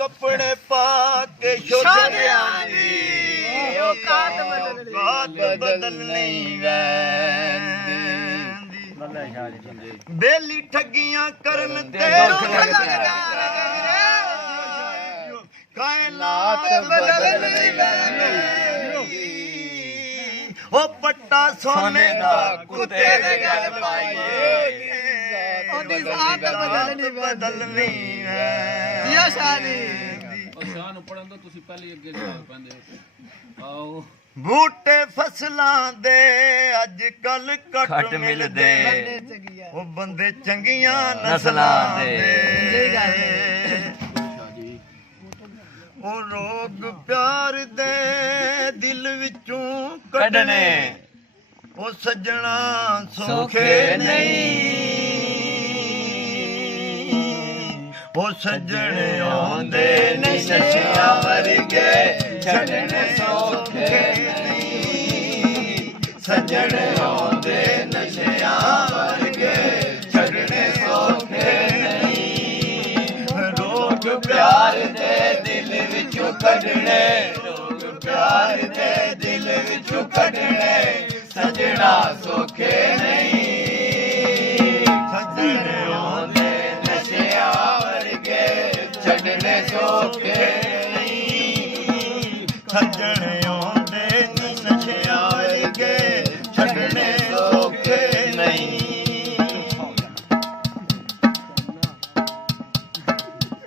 कपड़े पाके बदलनी बेली ठगियां करन ते कायनात बदलनी ओ पट्टा सोने दा कुत्ते दे गल पाइए ओदी जात बदलनी है या शादी ओ शाह नु पढ़न दो तुसी पहले अगे जवाब पांदे हो आओ बूटे फसलां दे अज कल कट मिलदे ओ बंदे चंगियां नस्लां दे ओ रोग प्यार दे दिल विचों कढने ओ सजना सौखे नहीं ओ सजने आंदे नशा वर्गे छड़ने सौखे नहीं सजने आंदे नशा वर्गे छड़ने सौखे नहीं रोग प्यार दे दिल विचों कढने रोग प्यार दे दिल विचों कढने सजना सौखे नहीं सजने आंदे नशा वर्गे छड़ने सौखे नहीं सजने आंदे नशा वर्गे छड़ने सौखे नहीं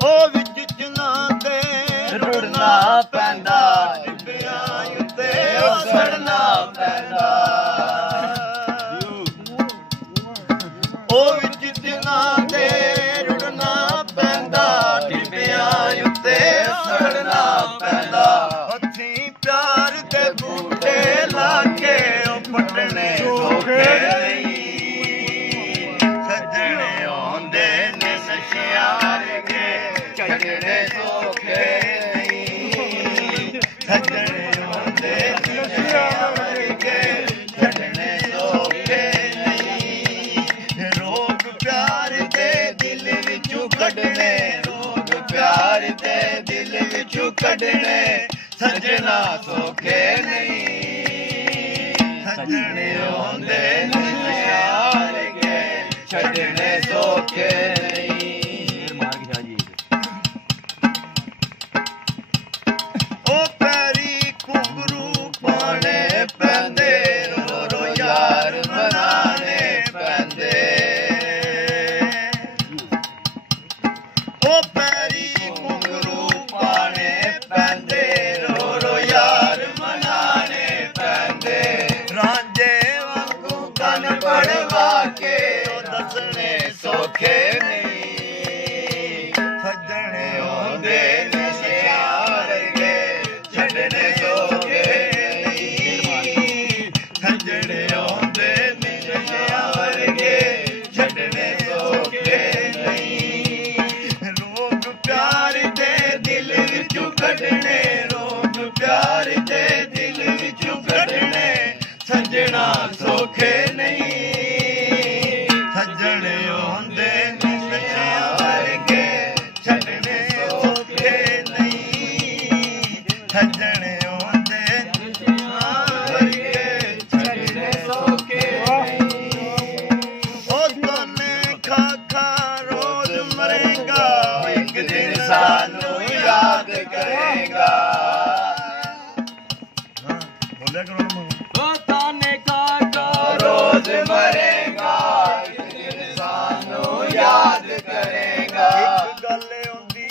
ओ विच चना ते रुड़ना पैंदा डिब्बियां उत्ते सड़ना पैंदा ओ विच चना ते रुड़ना पैंदा डिब्बियां उत्ते सड़ना पैंदा हत्थीं प्यार दे बूटे लाके ओ पटने सौखे नहीं सजने आंदे ने नशा वर्गे छड़ने सौखे नहीं सजने आंदे नशा वर्गे छड़ने सौखे नहीं रोग प्यार दे दिल विचों कढने रोग प्यार दे दिल विचों कढने सजना सौखे नहीं सजने आंदे नशा वर्गे छड़ने सौखे नहीं ओ पैरी घुंघरू पाने पैंदे रो रो यार मनाने पैंदे ओ पैरी घुंघरू पाने पैंदे रो रो यार मनाने पैंदे रांझे वांगू कन पड़वा के दसने सौखे नहीं सजने आंदे नशा वर्गे छड़ने सौखे नहीं सजने आंदे नशा वर्गे छड़ने सौखे नहीं रोग प्यार दे दिल विचों कढने रोग प्यार दे दिल विचों कढने सजना सौखे नहीं सजने आंदे नशा वर्गे छड़ने सौखे नहीं सजने आंदे नशा वर्गे छड़ने सौखे नहीं ओ तने खा खा रोज मरेगा एक दिन सानू याद करेगा बोलिया करो ओ तने खा खा रोज मरेगा एक दिन सानू याद करेगा एक गल आंदी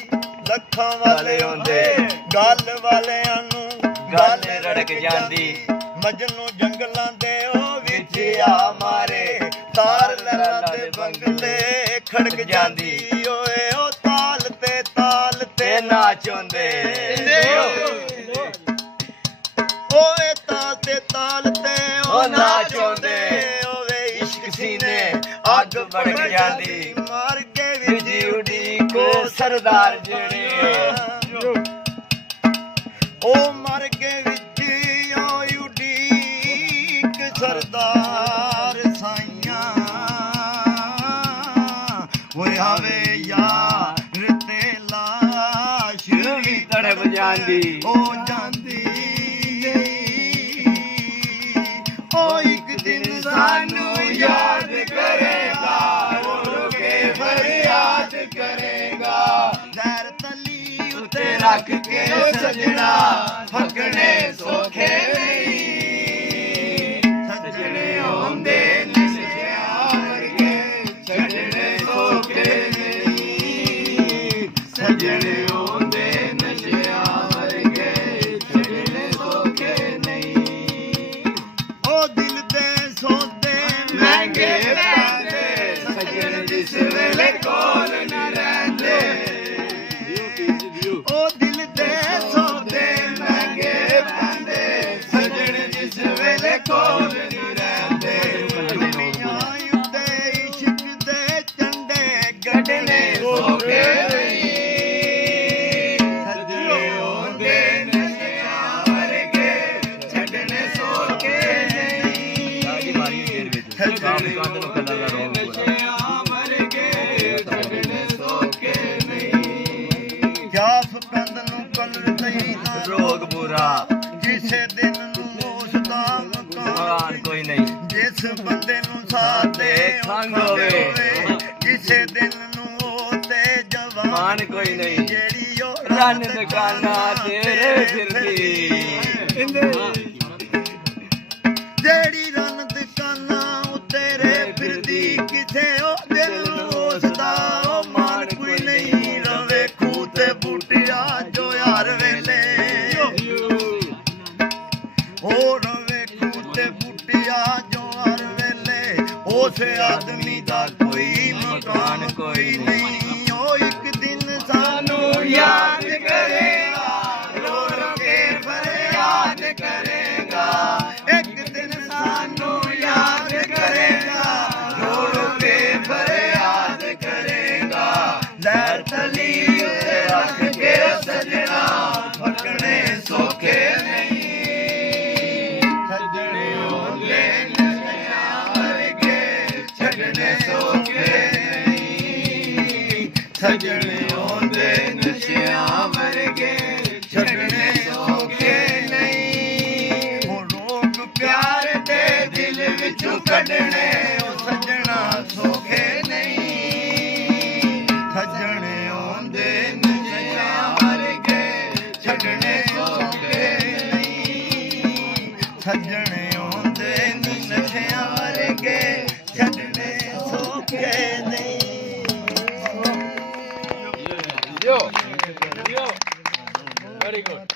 ਲੱਖਾਂ वाले आंदे गल वालिਆਂ ਨੂੰ गल रड़क जांदी मजनू जंगलां दे ओ विच आ मारे तार लैलां दे बंगले खड़क जांदी ओए ओ ताल ते नाच होंदे ओए ताल ते ओ नाच होंदे ओवे इश्क सीने अग बढ़ जांदी मार के विच उड़ी को सरदार जेड़े ओ मर के विच उड़ीक सरदार साइयां वो आवे यार ते लाश बड़े बजांदी हो जांदी ओ एक दिन सानू याद करेगा रो के फरियाद करेगा जहर तली उते रख के सजना फकने सौखे नहीं सजने होंदे नशा वर्गे छड़ने सौखे नहीं सजने होंदे नशा वर्गे छड़ने सौखे नहीं ओ दिल दे सौदे महंगे पैंदे सजन जिस वेले कोल न रहिंदे ओ दिल दे सौदे महंगे पैंदे सजन जिस वेले कोल न रहिंदे दुनिया उत्ते इश्क दे झंडे गढ़ने सौखे नहीं सजने होंदे नशा वर्गे छड़ने सौखे नहीं सजने होंदे नशा वर्गे छड़ने सौखे नहीं क्या फकंद नूं कलर नहीं ना रोग बुरा जिसे दिन नूं उस दा मकान मकान कोई नहीं जिस बंदे नूं साथ दे खंघ होवे जिसे दिन नूं ते जवान मान कोई नहीं जेड़ी ओ रन दुकाना तेरे फिरदी जेड़ी रन दुकाना तेरे फिरदी किसे ओ दिल नूं उसदा ओ मान कोई नहीं रवे खूह ते बूटिया जो यार वेले ओ रवे खूह ते बूटिया जो यार वेले उस आदमी दा कोई मकान कोई नहीं ओ एक दिन सानू याद करेगा रो रो के फरियाद करेगा एक दिन सानू याद करेगा रो रो के फरियाद करेगा जहर तली उते रख के सजना फकने सौखे नहीं सजने होंदे नशा वर्गे छड़ने सौखे नहीं सजने होंदे नशा वर्गे छड़ने सौखे नहीं वो लोग प्यार दे दिल विचों कढने ओ सजना सौखे नहीं सजने होंदे नशा वर्गे छड़ने सौखे नहीं सजने होंदे नशा वर्गे छड़ने सौखे नहीं वेरी गुड